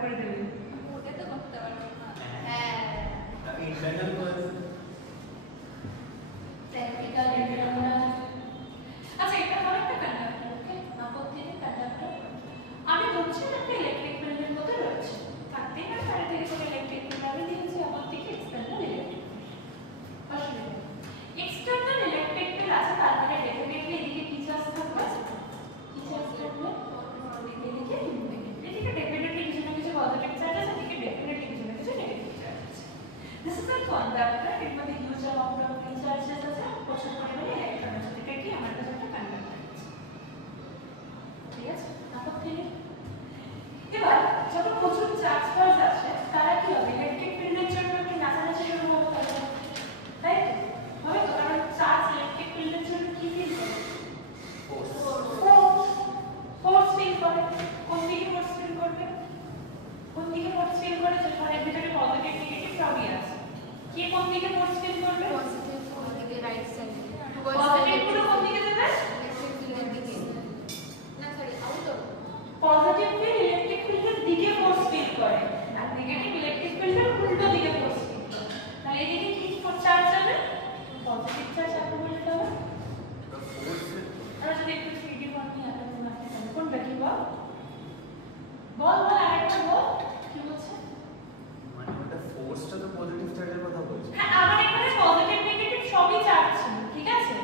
করে দেবে ওটা তো করতে পারবো না হ্যাঁ ইন্টারনাল ওয়াজ টেকনিক্যাল ইন্টারনাল আচ্ছা এটা হলো একটা কন্ডাক্টর ওকে আপত্তি নেই কন্ডাক্টর আমি বলছি একটা ইলেকট্রিক ফিল্ডের মধ্যে রয়েছে থাকতেই না সাড়ে থেকে করে ইলেকট্রিক ফিল্ড আমি দিয়েছি আপত্তি কি এক্সটার্নাল ইলেকট্রিক অসুবিধা এক্সটার্নাল ইলেকট্রিক ফিল্ড আছে তার মানে ডেফিনেটলি এদিকে কি চার্জ থাকবে কি চার্জ থাকবে এদিকে এদিকে ডেফিনেটলি কিছু না কিছু পজিটিভ চার্জ আছে এদিকে ডেফিনেটলি কিছু না কিছু নেগেটিভ চার্জ আছে দিস ইজ আ কন্ডাক্টর এর মধ্যে huge amount of free charges আছে প্রচুর পরিমাণে ইলেকট্রন আছে এটা কি আমার কাছে একটা কন্ডাক্টর আছে ঠিক আছে আপত্তি নেই এবার যখন প্রচুর চার্জ পাওয়া যাচ্ছে তারা কি হবে ইলেকট্রিক ফিল্ডের জন্য কি নাচানাচি শুরু হবে তাই তো হবে তো কারণ চার্জ ইলেকট্রিক ফিল্ডের জন্য কি ফিল করে ফোর্স ফিল করে কোন দিকে ফোর্স ফিল করবে কোন দিকে ফোর্স ফিল করে যেখানে ভিতরে পজিটিভ নেগেটিভ সবই আছে কি কোন দিকে ফোর্স ফিল করবে পজিটিভ কোন দিকে রাইট সাইড পজিটিভ পুরো কোন দিকে যাবে ইলেকট্রিক ফিল্ডের দিকে না sorry outer positive field electric ফিল্ডের দিকে ফোর্স ফিল করে আর নেগেটিভ ইলেকট্রিক ফিল্ডের উল্টো দিকে ফোর্স ফিল করে তাহলে এদিকে কি চার্জ যাবে পজিটিভ চার্জ অ্যাকুমুলেট হবে আর যদি একটু 3D ফর্ম নিয়ে আলাদা করতে হবে কোনটা কি বল বল বল আরেকটা বল কি বলছে মানে ওটা ফোর্সটা তো পজিটিভ চার্জের কথা বলছে হ্যাঁ আমার এখানে পজিটিভ নেগেটিভ সবই চার্জ ছিল ঠিক আছে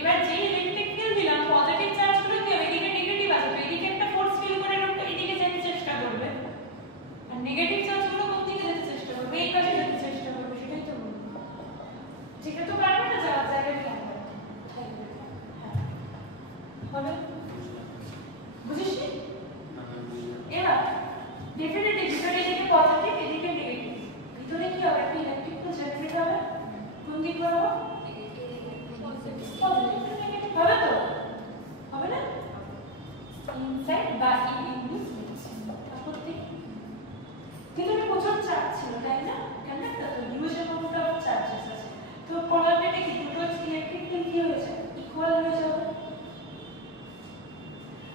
এবার যে ইলেকট্রিক ফিল্ড দিলাম পজিটিভ চার্জগুলো কি হবে এদিকে নেগেটিভ আছে তো এদিকে একটা ফোর্স ফিল করে রূপটা এদিকে যেতে চেষ্টা করবে আর নেগেটিভ চার্জগুলো কোন দিকে যেতে চেষ্টা করবে এই পাশে যেতে চেষ্টা করবে সেটাই তো বলবো যেটা তো পারবে না যাওয়ার জায়গায় কি হবে হ্যাঁ হবে বুঝিসনি এবার ডেফিনেটলি ভিতরে এদিকে পজিটিভ এদিকে নেগেটিভ ভিতরে কি হবে একটা ইলেকট্রিক ফিল্ড জেনারেট হবে কোন দিক বরাবর পজিটিভ টু নেগেটিভ হবে তো হবে না ইনসাইড বা ইন দিস আপত্তি ভিতরে প্রচুর চার্জ ছিল তাই না কন্ডাক্টর তো হিউজ অ্যামাউন্ট অফ চার্জেস আছে তো প্রবাবিলিটি কি দুটো ইলেকট্রিক ফিল্ড কি হয়েছে ইকুয়াল হয়ে যাবে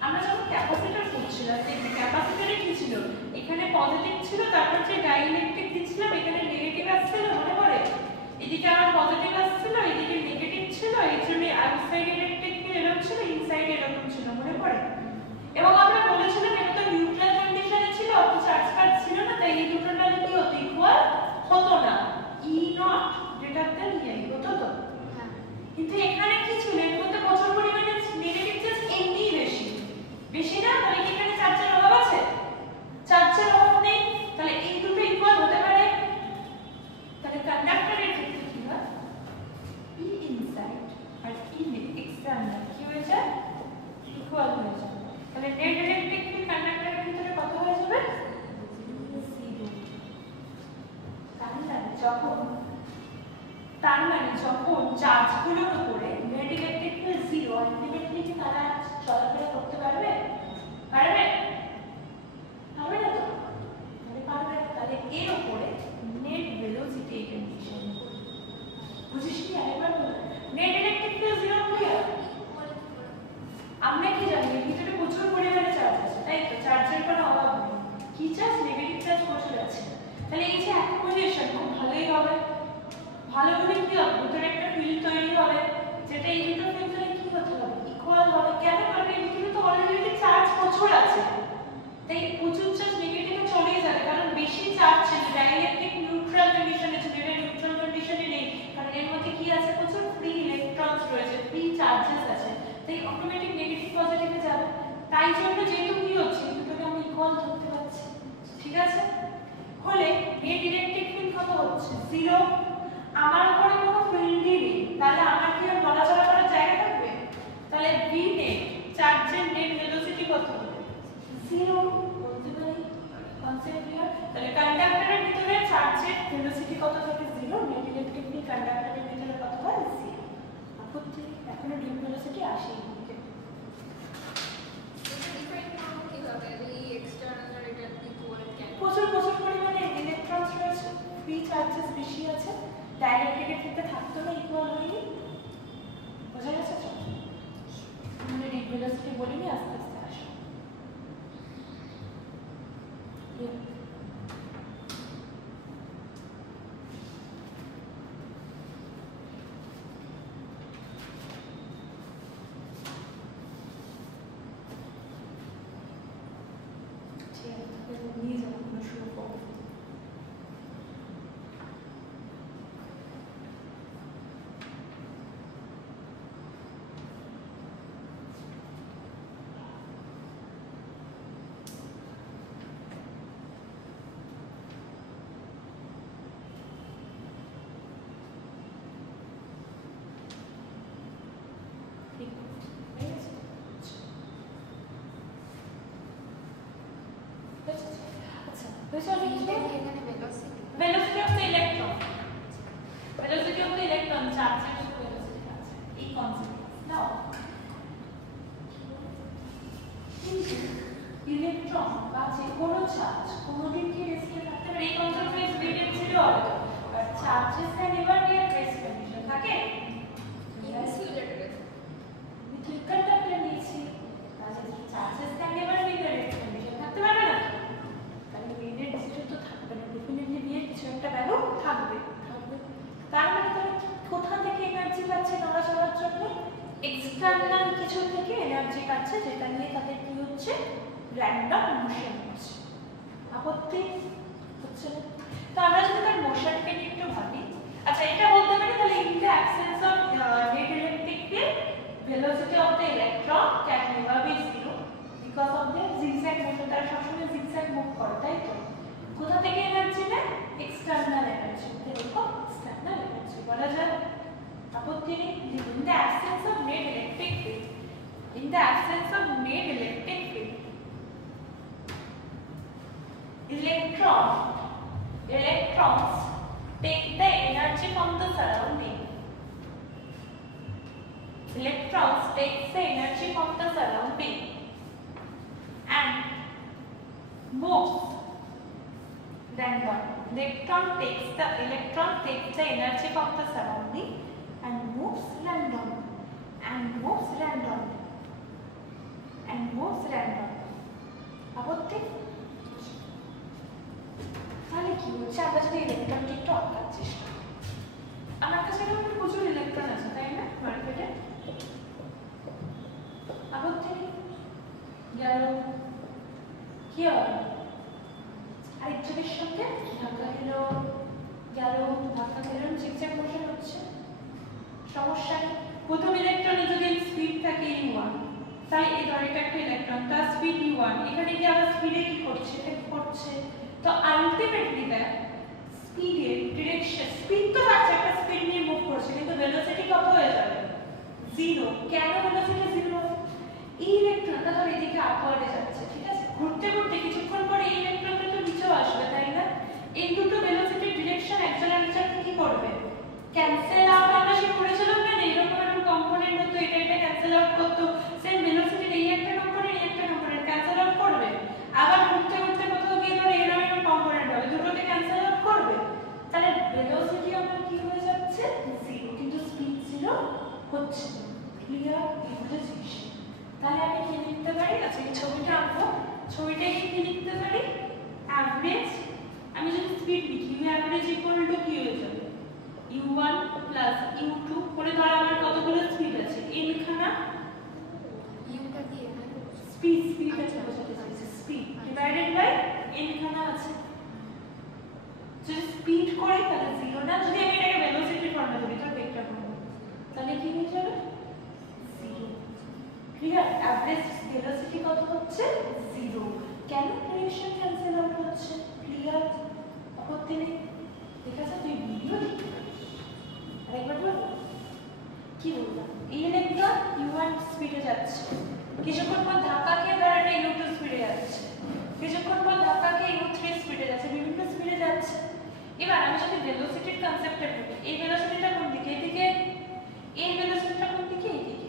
আমরা যখন ক্যাপাসিটর করছিলাম দেখবে ক্যাপাসিটরে কি ছিল এখানে পজিটিভ ছিল তারপর যে ডাইইলেকট্রিক দিচ্ছিলাম এখানে নেগেটিভ আসছিল মনে পড়ে এদিকে আমার পজিটিভ আসছিল এদিকে নেগেটিভ ছিল এই জন্য আউটসাইড ইলেকট্রিক ফিল্ড এরকম ছিল ইনসাইড এরকম ছিল মনে পড়ে এবং আমরা বলেছিলাম এটা তো নিউট্রাল কন্ডিশনে ছিল অত চার্জ ছিল না তাই এই দুটোর ভ্যালু কি হতো ইকুয়াল হতো না ই নট গ্রেটার দ্যান ই হতো তো কিন্তু এখানে কি ছিল এর মধ্যে প্রচুর পরিমাণে নেগেটিভ চার্জ এমনি বেশি না তাহলে কি এখানে চার্জের অভাব আছে চার্জের অভাব নেই তাহলে এই দুটো ইকুয়াল হতে পারে তাহলে কন্ডাক্টরের ক্ষেত্রে কি হয় ই ইনসাইড আর ই এক্সটার্নাল কি হয়ে যায় ইকুয়াল হয়ে যায় তাহলে নেট ইলেকট্রিক ফিল্ড কন্ডাক্টরের ভিতরে কত হয়ে যাবে 0 তার মানে যখন চার্জগুলোর উপরে নেট ইলেকট্রিক ফিল্ড 0 আলটিমেটলি কি তারা চলাফেরা করতে পারবে পারবে পারবে না তো তাহলে পারবে তাহলে এর উপরে নেট ভেলোসিটি এই কন্ডিশন বুঝিস কি আরেকবার বল নেট ইলেকট্রিক ফিল্ড 0 ক্লিয়ার আমরা কি জানি এর ভিতরে প্রচুর পরিমাণে চার্জ আছে তাই তো চার্জের কোনো অভাব নেই কি চার্জ নেগেটিভ চার্জ প্রচুর আছে তাহলে এই যে অ্যাকুমুলেশন খুব ভালোই হবে ভালো করে কি হবে ভিতরে একটা ফিল্ড তৈরি হবে যেটা এই দুটো ফিল্ডের কি হতে হবে ইকুয়াল হবে কেন কারণ এর ভিতরে তো অলরেডি চার্জ প্রচুর আছে তাই প্রচুর চার্জ নেগেটিভে চলে যাবে কারণ বেশি চার্জ ছিল ডাইইলেকট্রিক নিউট্রাল কন্ডিশনে ছিল এটা নিউট্রাল কন্ডিশনে নেই কারণ এর মধ্যে কি আছে প্রচুর ফ্রি ইলেকট্রনস রয়েছে ফ্রি চার্জেস আছে তাই অটোমেটিক নেগেটিভ পজিটিভে যাবে তাই জন্য যেহেতু কি হচ্ছে দুটোকে আমি ইকুয়াল ধরতে পারছি ঠিক আছে হলে নেট ইলেকট্রিক ফিল্ড কত হচ্ছে 0 আমার উপরে কোনো ফিল্ডই নেই তাহলে আমার কি আর চলাচল করার জায়গা থাকবে তাহলে v নেট চার্জের নেট ভেলোসিটি কত হবে 0 বলতে পারি কনসেপ্ট ক্লিয়ার তাহলে কন্ডাক্টরের ভিতরে চার্জের ভেলোসিটি কত থাকে 0 নেট ইলেকট্রিক ফিল্ড কন্ডাক্টরের ভিতরে কত হয় 0 আপত্তি এখনো ডিপ ভেলোসিটি আসেনি প্রচুর পরিমাণে ইলেকট্রনস রয়েছে ফ্রি চার্জেস বেশি আছে ডাইইলেকট্রিকের ক্ষেত্রে থাকতো না ইকুয়াল হয়নি বোঝা গেছে তো মানে ডিপ ভেলোসিটি বলিনি আস্তে আস্তে আসো হয়েছে অনেক কিছু? এখানে velocity velocity of the electron, velocity of the electron, চার্জের velocity আছে এই কনসেপ্ট নাও। ইলেকট্রন বা যে কোনো চার্জ কোনোদিন কি রেস্টে থাকতে পারে, এই কনসেপ্টে স্পিড ছিল already, but charges can never be at rest condition থাকে। insulator ক্লিকারটা নিয়েছি, তাহলে charges can never be at rest condition থাকতে পারবে না, তাহলে বিয়ের কিছু তো থাকবে না, ডেফিনেটলি বিয়ের কিছু একটা ভ্যালু থাকবে। তার মানে তারা কোথা থেকে এনার্জি পাচ্ছে নড়াচড়ার জন্য? এক্সটার্নাল কিছু থেকে এনার্জি পাচ্ছে, যেটা নিয়ে তাদের কি হচ্ছে, র্যান্ডম মোশন হচ্ছে। আপত্তি হচ্ছে না? তো আমরা যদি তার মোশনকে নিয়ে একটু ভাবি, আচ্ছা এটা বলতে পারি তাহলে in the absence of net electric field velocity of the electron can never be zero because of the zigzag motion, তারা সবসময় zigzag মুভ করে, তাই তো? কোথা থেকে এনার্জি নেয়? এক্সটার্নাল এনার্জি, দেখো এক্সটার্নাল এনার্জি বলা যায়। আপত্তি নেই? In the absence of net electric field, in the absence of net electric field, electrons take the energy from the surrounding. Electrons take the energy from the surrounding and moves random. Electron takes the energy from the surrounding and moves random. আপত্তি? তাহলে কি হচ্ছে, আমরা যদি ইলেকট্রনকে একটু আটকার চেষ্টা করি, আমার কাছে এখন প্রচুর ইলেকট্রন আছে তাই না মার্কেটে, আপত্তি নেই? গেল কি হবে, আরেকজনের সঙ্গে ধাক্কা খেলো, জিগজ্যাগ মোশন হচ্ছে, সমস্যা নেই। প্রথম ইলেকট্রনের যদি স্পিড থাকে u1, তাই এই ধর এটা একটা ইলেকট্রন, তার স্পিড u1, এখানে কি আবার স্পিডে কি করছে, এফেক্ট করছে, তো আলটিমেটলি দেখ স্পিডের ডিরেকশন, স্পিড তো আছে, একটা স্পিড নিয়ে মুভ করছে, কিন্তু ভেলোসিটি কত হয়ে যাবে? জিরো। কেন ভেলোসিটি জিরো? এই ইলেকট্রনটা ধর এদিকে আপওয়ার্ডে যাচ্ছে, ঠিক আছে, ঘুরতে ঘুরতে কিছুক্ষণ পরে এই ইলেকট্রনটা তো নিচেও আসবে, তাই না? এই দুটো ভেলোসিটির ডিরেকশন একজন আরেকজনকে কি করবে? Cancel out. আমরা সে করেছিলাম না এরকম একটা কম্পোনেন্ট হতো, এটা ক্যান্সেল আউট করতো, সেম ভেলোসিটির এই একটা কম্পোনেন্ট ক্যান্সেল আউট করবে, আবার ঘুরতে ঘুরতে কোথাও গিয়ে ধর এরকম কম্পোনেন্ট হবে, দুটোকে ক্যান্সেল আউট করবে, তাহলে ভেলোসিটি আমার কি হয়ে যাচ্ছে? জিরো, কিন্তু স্পিড জিরো হচ্ছে না। ক্লিয়ার? এই বুঝেছিস? তাহলে আমি কি লিখতে পারি? আচ্ছা এই ছবিটা আঁকবো, ছবিটা কি লিখতে পারি? অ্যাভারেজ, আমি যদি স্পিড লিখি অ্যাভারেজ ইকুয়াল টু কি হয়ে যাবে? u1 প্লাস u2 করে, ধর আমার কতগুলো স্পিড আছে, n খানা ইউটা কি এখানে স্পিড আছে, বোঝাতে চাইছি স্পিড ডিভাইডেড বাই n খানা আছে। যদি স্পিড করি তাহলে জিরো না, যদি আমি এটাকে ভেলোসিটি ফর্মে ধরি তো ভেক্টর ফর্মে, তাহলে কি হয়ে যাবে? জিরো। ক্লিয়ার? অ্যাভারেজ ভেলোসিটি কত হচ্ছে? জিরো। কেন? ডিরেকশন ক্যান্সেল আউট হচ্ছে। ক্লিয়ার? আপত্তি নেই? ঠিক আছে, তুই ভিডিও দেখতে পারিস, আরেকবার বলবো কি বললাম, এই ইলেকট্রন u1 স্পিডে যাচ্ছে, কিছুক্ষণ পর ধাক্কা খেয়ে ধর এটা u2 স্পিডে যাচ্ছে, কিছুক্ষণ পর ধাক্কা খেয়ে u3 স্পিডে যাচ্ছে, বিভিন্ন স্পিডে যাচ্ছে। এবার আমি যদি ভেলোসিটির কনসেপ্টটা বলি, এই ভেলোসিটিটা কোন দিকে? এদিকে। এই ভেলোসিটিটা কোন দিকে? এইদিকে।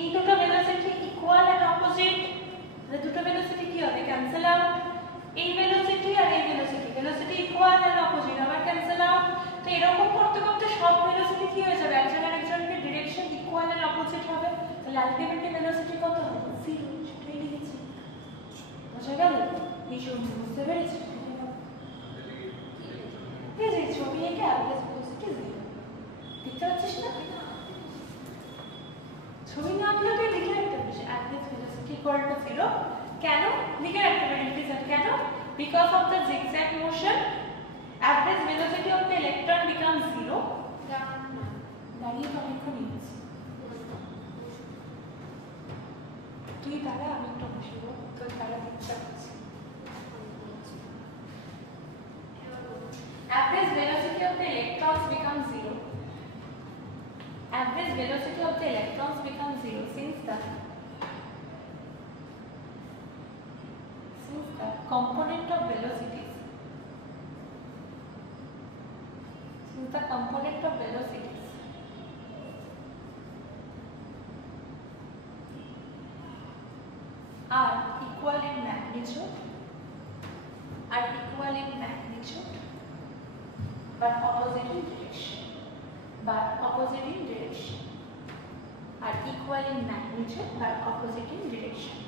এই দুটো ভেলোসিটি ইকুয়াল এন্ড অপোজিট, তাহলে দুটো ভেলোসিটি কি হবে? Cancel out. এই ভেলোসিটি আর এই ভেলোসিটি ইকুয়াল এন্ড অপোজিট, আবার ক্যান্সেল আউট। তো এরকম করতে করতে সব ভেলোসিটি কি হয়ে যাবে? একজন আরেকজনের ডিরেকশন ইকুয়াল এন্ড অপোজিট হবে, তাহলে আলটিমেটলি ভেলোসিটি কত হবে? জিরো। সেটাই লিখেছি, বোঝা গেল? এই ছবি বুঝতে পেরেছি? এই যে ছবি এঁকে অ্যাভারেজ ভেলোসিটি জিরো, দেখতে পাচ্ছিস না? ছবি না আঁকলে তুই লিখে রাখতে পারিস average velocity equal to zero. কেন লিখে রাখতে পারিস? রিজন কেন? Because of the zigzag motion average velocity of the electron becomes zero. দাঁড়িয়ে তো অনেকক্ষণ নিয়েছি, তুই দাঁড়া, আমি একটু বসিব, তোর দাঁড়া দিচ্ছা হচ্ছে। Average velocity of the electrons becomes zero. Average velocity of the electrons becomes zero since the component of velocities the component of velocities. Are equal in magnitude, but opposite in direction. Are equal in magnitude but opposite in direction.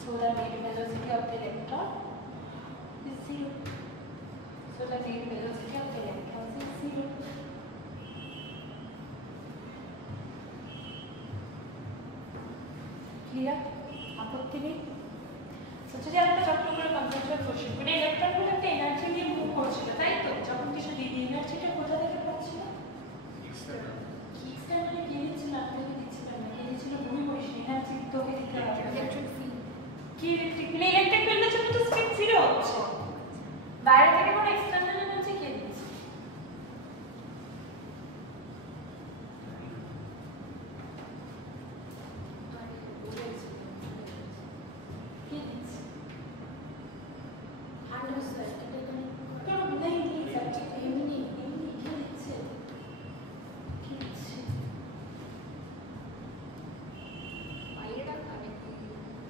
So the net velocity of the electron is 0. So the net velocity of the electrons is 0. Clear? আপত্তি নেই? So যদি একটা ছোট্ট করে conceptual question করে ইলেকট্রনগুলো একটা energy নিয়ে move করছিল, তাই তো? যখন কিছু দিয়ে এনার্জিটা কোথা থেকে পাচ্ছিল? কি এক্সটার্নালি কে দিচ্ছিল? আপনাকে দিচ্ছিল না, কে দিচ্ছিল? ভূমি বসে এনার্জি তোকে দিতে হবে। ইলেকট্রিক ফিল্ড কি ইলেকট্রিক ফিল্ডের জন্য তো স্পিড 0 হচ্ছে। বাইরে থেকে কোনো এক্সটার্নাল এনার্জি কে দিচ্ছে?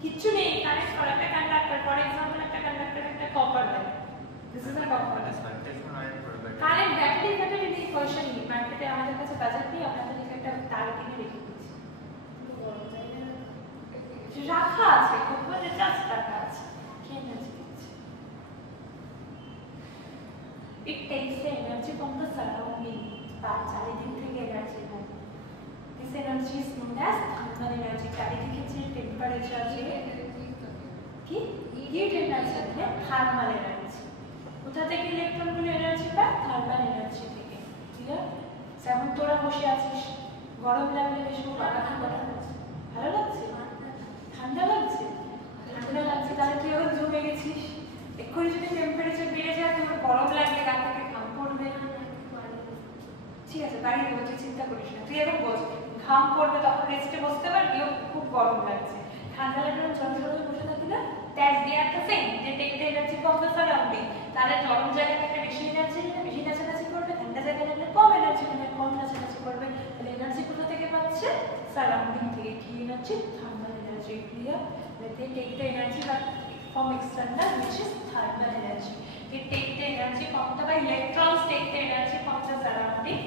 কিচ্ছু নেই, কানেক্ট করা একটা কন্ডাক্টর, ফর एग्जांपल একটা কন্ডাক্টর একটা কপার দেয়, this is a copper current. Battery নেই, পয়সা নেই মার্কেটে, আমাদের কাছে বাজার নেই, আপনাদের কাছে একটা তার কিনে রেখে দিচ্ছি, রাখা আছে কপারে, জাস্ট রাখা আছে, কি এনার্জি দিচ্ছে? ইট tax the energy from the surrounding, তার চারিদিক থেকে এনার্জি নেয়। This energy is known as thermal energy. চারিদিকে যে টেম্পারেচার আছে কি হিট এনার্জি আছে, থার্মাল এনার্জি। কোথা থেকে ইলেকট্রনগুলো এনার্জি পায়? থার্মাল এনার্জি থেকে। ক্লিয়ার? যেমন তোরা বসে আছিস, গরম লাগলে বেশ বাগাতে গরম লাগছে, ভালো লাগছে? ঠান্ডা লাগছে? ঠান্ডা লাগছে, তাহলে তুই ওর জমে গেছিস। এক্ষুনি যদি টেম্পারেচার বেড়ে যায়, তোর গরম লাগবে, গা থেকে ঘাম পড়বে, ঠিক আছে? বাড়ি দেবো, তুই চিন্তা করিস না, তুই এখন বস, ঘাম পড়বে, তখন রেস্টে বসতে পারবি, খুব গরম লাগছে। ঠান্ডা লাগলে জলজলে বসে থাকি না, দ্যাটস দি আর the same, they take the energy from the surrounding. তাহলে গরম জায়গায় থাকলে বেশি এনার্জি নেবে, বেশি নাচানাচি করবে, ঠান্ডা জায়গায় থাকলে কম এনার্জি নেবে, কম নাচানাচি করবে। তাহলে এনার্জি কোথা থেকে পাচ্ছে? সারাউন্ডিং থেকে। কি energy? Thermal energy. Clear? They take the energy from external, which is thermal energy. They take the energy from the electrons take the energy from the surrounding,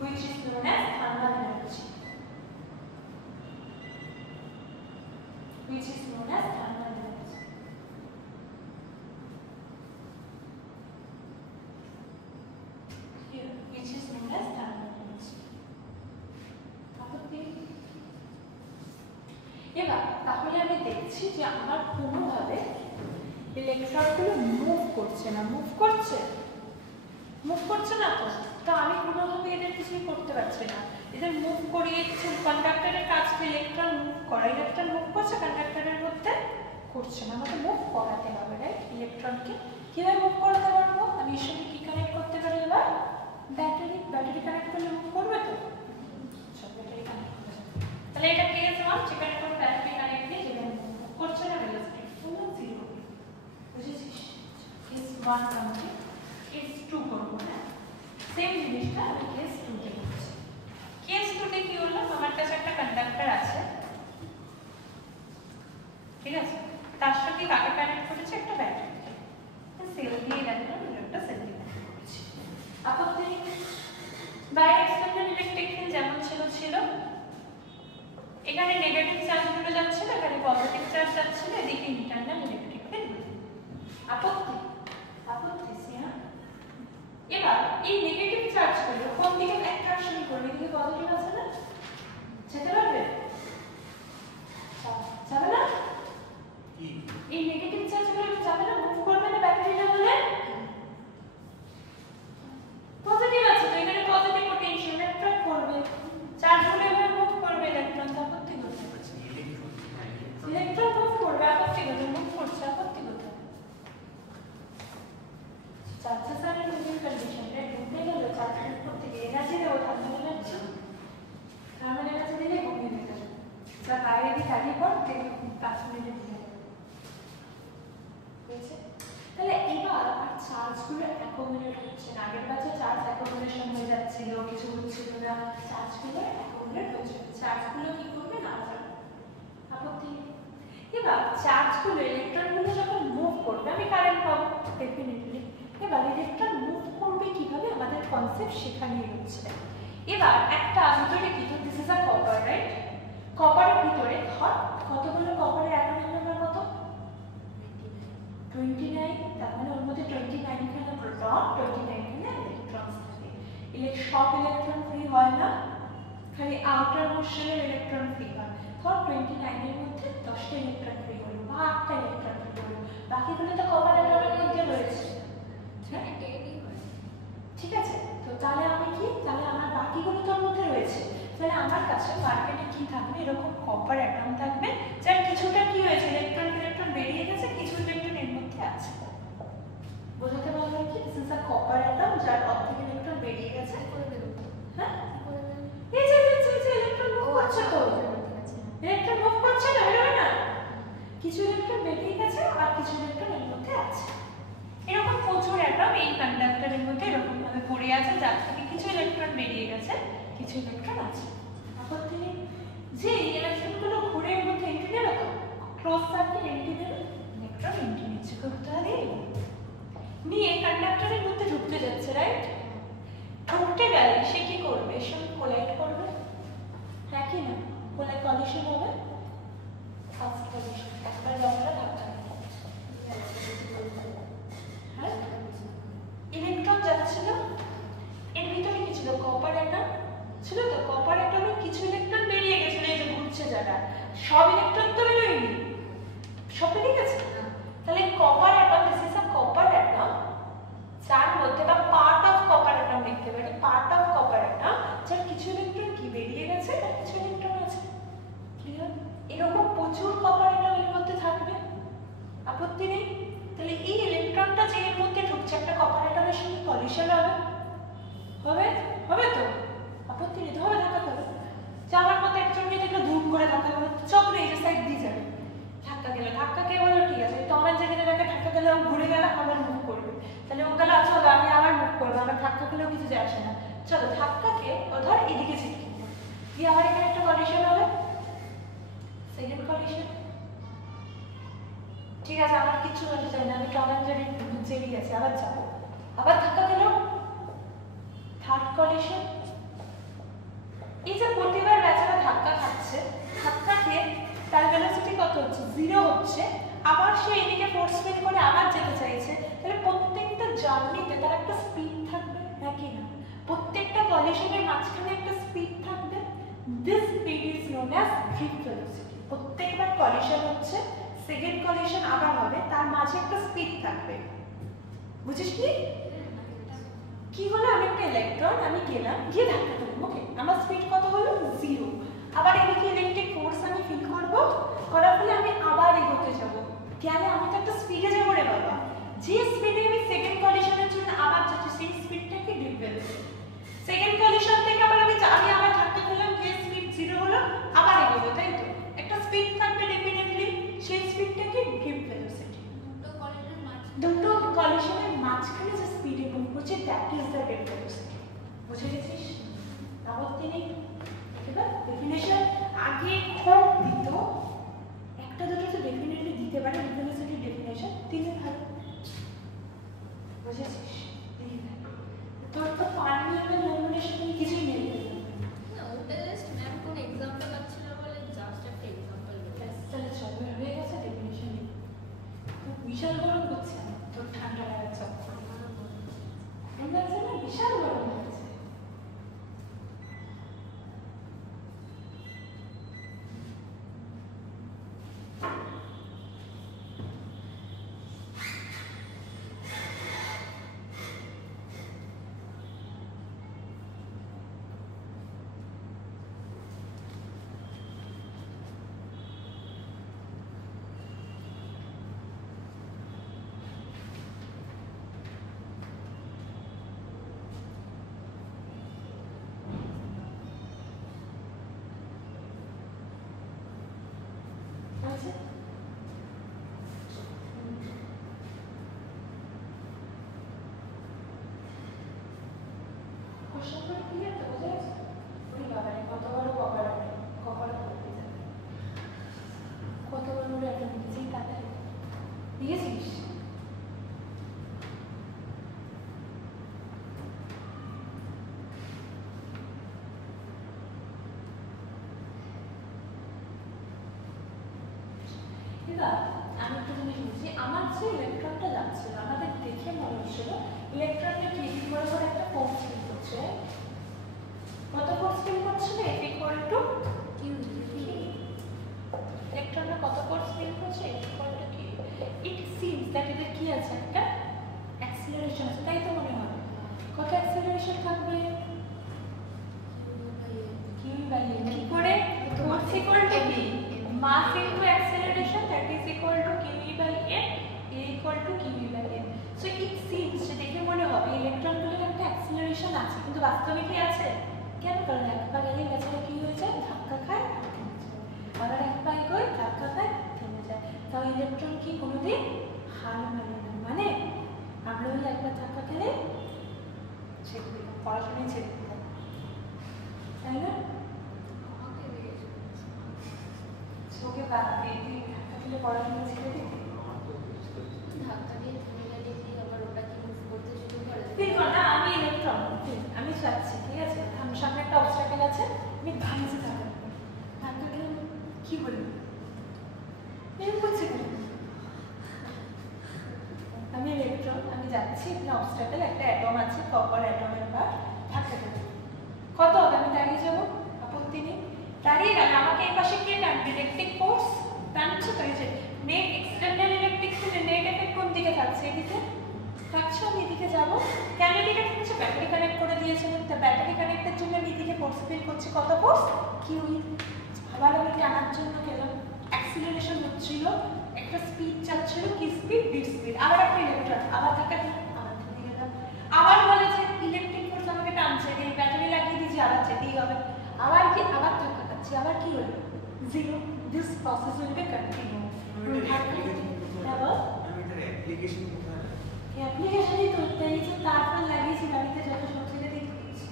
which is known as thermal energy. Which is known as thermal energy. Here, which is known as thermal energy. এবার তাহলে আমি দেখছি যে আমার কোনোভাবে ইলেকট্রনগুলো move করছে না, move করছে না তো, তো আমি কোনোভাবে এদের কিছুই করতে পারছি না। এদের মুভ করিয়ে কিছু কন্ডাক্টরের কাজ তো ইলেকট্রন মুভ করা, ইলেকট্রন মুভ করছে কন্ডাক্টরের মধ্যে, করছে না, আমাকে মুভ করাতে হবে, রাইট? ইলেকট্রনকে কিভাবে মুভ করাতে পারবো? আমি এর সঙ্গে কি কানেক্ট করতে পারি? এবার ব্যাটারি কানেক্ট করলে মুভ করবে তো, সব ব্যাটারি কানেক্ট করবে। তাহলে এটা কেস 1, যেখানে কোনো ব্যাটারি কানেক্ট নেই, যেখানে মুভ করছে না, ভেলোসিটি ফুল 0, বুঝেছিস? Case 1 complete. কেস 2 করব না, সেম জিনিসটা আমি কেস 2 তে করছি। কেস 2 তে কি হলো? আমার কাছে একটা কন্ডাক্টর আছে, ঠিক আছে? তার সাথে কাকে কানেক্ট করেছে? একটা ব্যাটারিকে। সেল দিয়ে রাখলাম, একটা সেল দিয়ে কানেক্ট করেছি। আপত্তি নেই? বাইরে এক্সটার্নাল ইলেকট্রিক ফিল্ড যেমন ছিল, এখানে নেগেটিভ চার্জগুলো যাচ্ছে না, এখানে পজিটিভ চার্জ যাচ্ছে না, এদিকে ইন্টারনাল ইলেকট্রিক ফিল্ড। আপত্তি না? এবার এই নেগেটিভ চার্জগুলো কোন দিকে অ্যাট্রাকশন করবে? এদিকে পজিটিভ আছে না, যেতে পারবে? যাবে না? এই নেগেটিভ চার্জগুলো যাবে না, মুভ করবে না ব্যাটারিটা হলে? পজিটিভ আছে তো, এখানে পজিটিভ পোটেনশিয়াল অ্যাট্রাক্ট করবে, চার্জগুলো এভাবে মুভ করবে, ইলেকট্রন আপত্তি করবে, ইলেকট্রন মুভ করবে, আপত্তি করবে, মুভ করছে, আপত্তি করবে। চার্জেস আর মুভিং কন্ডিশন, ঢুকে গেল চার্জের উপর থেকে এনার্জি দেবো, থার্মাল এনার্জি দিলে চার্জগুলো অ্যাকুমুলেট হচ্ছে না। আগের ব্যাচে চার্জ অ্যাকুমুলেশন হয়ে যাচ্ছিল, কিছু হচ্ছিল না, চার্জগুলো অ্যাকুমুলেট হচ্ছে। চার্জগুলো কি করবে না যাবে, আপত্তি নেই। এবার চার্জগুলো ইলেকট্রনগুলো যখন মুভ করবে আমি কারেন্ট পাবো ডেফিনেটলি। এবার ইলেকট্রন মুভ করবে কিভাবে আমাদের কনসেপ্ট সেখানেই হচ্ছে। এবার একটা ভিতরে কি, তো this is a copper, right? কপারের ভিতরে ধর কতগুলো কপারের অ্যাটমিক নাম্বার কত? 29। তার মানে ওর মধ্যে 29 খানা প্রোটন, 29 খানা ইলেকট্রন থাকে। সব ইলেকট্রন ফ্রি হয় না, খালি আউটার মোশনের ইলেকট্রন ফ্রি হয়। ধর 29 এর মধ্যে 10টা ইলেকট্রন ফ্রি হলো বা 8টা ইলেকট্রন ফ্রি হলো, বাকিগুলো তো কপার অ্যাটমের মধ্যে রয়েছে। ঠিক আছে, তো তাহলে আমি কি, তাহলে আমার বাকিগুলো তোর মধ্যে রয়েছে, তাহলে আমার কাছে মার্কেটে কি থাকবে, এরকম কপার অ্যাটম থাকবে যার কিছুটা কি হয়েছে, ইলেকট্রন বেরিয়ে গেছে, কিছু ইলেকট্রন এর মধ্যে আছে। বোঝাতে পারলাম কি? This is a copper atom যার অর্ধেক ইলেকট্রন বেরিয়ে গেছে। হ্যাঁ, এই যে ইলেকট্রন মুভ করছে, তো ইলেকট্রন মুভ করছে না, বেরোবে না, কিছু ইলেকট্রন বেরিয়ে গেছে আর কিছু ইলেকট্রন এর মধ্যে আছে। এরকম প্রচুর অ্যাটম এই কন্ডাক্টরের মধ্যে এরকম ভাবে পড়ে আছে, যার থেকে কিছু ইলেকট্রন বেরিয়ে গেছে, কিছু ইলেকট্রন আছে। আপত্তি নেই। যে ইলেকট্রনগুলো ঘুরে এর মধ্যে এন্ট্রি নেবে, তো ক্লোজ সার্কিট এন্ট্রি নেবে, ইলেকট্রন এন্ট্রি নিচ্ছে, কোথায় নিয়ে কন্ডাক্টরের মধ্যে ঢুকতে যাচ্ছে, রাইট? ঢুকতে গেলে সে কি করবে, এর সঙ্গে কোলাইড করবে, হ্যাঁ কি না? কোলাইড কলিশন হবে, ফার্স্ট কলিশন, একবার লম্বা ধাক্কা। ইলেকট্রন যাচ্ছিল, এর ভিতরে কি ছিল, কপার অ্যাটম ছিল, তো কপার অ্যাটমের কিছু ইলেকট্রন বেরিয়ে গেছিল, এই যে ঘুরছে যারা, সব ইলেকট্রন তো বেরোয়নি, সব বেরিয়ে গেছে। তাহলে copper atom, this is a copper atom যার মধ্যে, বা পার্ট অফ কপার অ্যাটম লিখতে পারি, পার্ট অফ কপার অ্যাটম যার কিছু ইলেকট্রন কি বেরিয়ে গেছে আর কিছু ইলেকট্রন আছে। ক্লিয়ার? এরকম প্রচুর কপার অ্যাটম এর মধ্যে থাকবে, আপত্তি নেই। তাহলে এই ইলেকট্রনটা যে এর মধ্যে ঢুকছে, একটা কপার অ্যাটমের সঙ্গে কলিশন হবে, হবে হবে তো, আপত্তি নেই, হবে, ধাক্কা খাবে। যাওয়ার পথে একজনকে দেখলো ধুম করে ধাক্কা খাবে, চক্রে এই যে সাইড দিয়ে যাবে, ধাক্কা গেল, ধাক্কা কে বললো ঠিক আছে, তোমার যেখানে তাকে ধাক্কা গেলে ঘুরে গেল, আবার মুভ করবে, তাহলে ও গেল চলো আমি আবার মুভ করবো, আমার ধাক্কা খেলেও কিছু যায় আসে না, চলো ধাক্কাকে ও ধর এদিকে ছিটকে দিয়ে আবার এখানে একটা কলিশন হবে, সেকেন্ড কলিশন। ঠিক আছে, আমার কিছু বলতে চাই না, আমি টমেন জেরি গেছি, আবার যাবো, আবার ধাক্কা গেল, থার্ড কলিশন। এই যে প্রতিবার বেচারা ধাক্কা খাচ্ছে, ধাক্কা খেয়ে তার ভেলোসিটি কত হচ্ছে, 0 হচ্ছে, আবার সে এদিকে ফোর্স ফিল করে আবার যেতে চাইছে, তাহলে প্রত্যেকটা জার্নিতে তার একটা স্পিড থাকবে, নাকি না? প্রত্যেকটা কলিশনের মাঝখানে একটা স্পিড থাকবে, this speed is known as drift velocity. প্রত্যেকবার কলিশন হচ্ছে, সেকেন্ড কলিশন আবার হবে, তার মাঝে একটা স্পিড থাকবে, বুঝিস কি? কি হলো, আমি একটা ইলেকট্রন, আমি গেলাম, গিয়ে ধাক্কা খেলাম, ওকে, আমার স্পিড কত হলো, 0, আবার এদিকে ইলেকট্রিক ফোর্স আমি ফিল করবো, করার ফলে আমি আবার এগোতে যাবো, গেলে আমি তো একটা স্পিডে যাবো রে বাবা, যে স্পিডে আমি সেকেন্ড কলিশনের জন্য আবার যাচ্ছি, সেই স্পিডটাকে ড্রিফট ভেলোসিটি। সেকেন্ড কলিশন থেকে আবার আমি আবার ধাক্কা খেলাম, গিয়ে স্পিড 0 হলো, আবার এগোবো, তাই তো? একটা স্পিড থাকবে ডেফিনেটলি, সেই স্পিডটাকে ড্রিফট ভেলোসিটি। দুটো কলিশনের মাঝখানে যে স্পিডে মুভ করছে, that is the drift velocity. বুঝে গেছিস? আপত্তি নেই। এবার ডেফিনেশন আগে খুব দিত, একটা দুটো তো ডেফিনেটলি দিতে পারে, ভেলোসিটি ডেফিনেশন দিলে ভালো। বুঝেছিস? তোর তো পারমিয়াবল ল্যামিনেশন কিছুই নেই না, ওটা জাস্ট ম্যাম কোন এক্সাম্পল আছে বলে জাস্ট একটা এক্সাম্পল বলে। তাহলে চল হয়ে গেছে ডেফিনেশন। বিশাল গরম করছে, তোর ঠান্ডা লাগাচ্ছে, বিশাল গরম হচ্ছে। কোশ্চেন করে ক্লিয়ার তো বোঝা গেছে? ওরে বাবা রে, কত বড় কপাল হবে, কপাল করতে যাবে, কত বড় বড় একটা নিজেই তাড়াতাড়ি দিয়েছিস। এবার আমি একটা জিনিস বলছি, আমার যে ইলেকট্রনটা যাচ্ছিল আমাদের দেখে মনে হচ্ছিল ইলেকট্রনটা কি করে করে একটা ফোর্স ফিল করছে। কত ফোর্স ফিল করছে না এফ ইকুয়াল টু কিউ। ইলেকট্রনটা কত ফোর্স ফিল করছে F equal to Q. It seems that এদের কি আছে, একটা অ্যাক্সিলারেশন আছে, তাই তো মনে হয়। কত অ্যাক্সিলারেশন থাকবে? Q by A. কি করে? Force equal to B, mass into acceleration, that is equal to qv by m, a equal to qv by m. So it seems যে দেখে মনে হবে ইলেকট্রনগুলোর একটা অ্যাক্সিলারেশন আছে, কিন্তু বাস্তবে কি আছে? কেন? কারণ এক পা গেলে বেচারা কি হয়ে যায়, ধাক্কা খায়, থেমে যায়। আবার এক পা এগোয়, ধাক্কা খায়, থেমে যায়। তাও ইলেকট্রন কি কোনোদিন হার মানে না। মানে আমরা ওই একবার ধাক্কা খেলে ছেড়ে দিলাম, পড়াশোনায় ছেড়ে দিলাম, তাই না? ওকে বাদ দিয়ে তুই ধাক্কা খেলে পড়াশোনা ছেড়ে দিবি? ধাক্কা দিয়ে থেমে গেলে কি আবার ওটা কি মুভ করতে শুরু করে? দেখো না, আমি ইলেকট্রন, আমি যাচ্ছি, ঠিক আছে, আমার সামনে একটা অবস্ট্রাকল আছে, আমি ভাঙছি ধাক্কা খেলে কি বলি এরকম করছে কেন? আমি ইলেকট্রন, আমি যাচ্ছি, এখানে অবস্ট্রাকল, একটা অ্যাটম আছে, কপার অ্যাটমের পার্ট, ধাক্কা খেলে কত হবে? আমি দাঁড়িয়ে যাবো, আপত্তি নেই। দাঁড়িয়ে গেলে আমাকে এই পাশে কে টানবে? ইলেকট্রিক ফোর্স টানছে তো। এই যে net external electric field, net effect কোন দিকে থাকছে? এদিকে থাকছে, আমি এদিকে যাব। কেন এদিকে থাকছে? ব্যাটারি কানেক্ট করে দিয়েছে, তো ব্যাটারি কানেক্টের জন্য আমি এদিকে ফোর্স ফিল করছি। কত ফোর্স? কিউ। আবার আমি টানার জন্য গেলাম, অ্যাক্সিলারেশন হচ্ছিল, একটা স্পিড যাচ্ছিল, কি স্পিড? Bit speed. আবার একটা ইলেকট্রন, আবার ধাক্কা খেলাম, আবার থেমে গেলাম। আবার বলেছে ইলেকট্রিক ফোর্স আমাকে টানছে, এই ব্যাটারি লাগিয়ে দিয়েছি, আবার যেতেই হবে। আবার কি? আবার ধাক্কা খাচ্ছি, আবার কি হলো? Zero. This process will be continue. অ্যাপ্লিকেশনই তো এই যে তারপর লাগিয়েছি গাড়িতে, যত সব ছেড়ে দিয়ে দিয়েছি।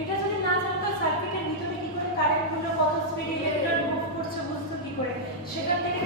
এটা যদি না জানতো সার্কিটের ভিতরে কি করে কারেন্ট গুলো কত স্পিডে ইলেকট্রন মুভ করছে বুঝতো কি করে, সেখান থেকে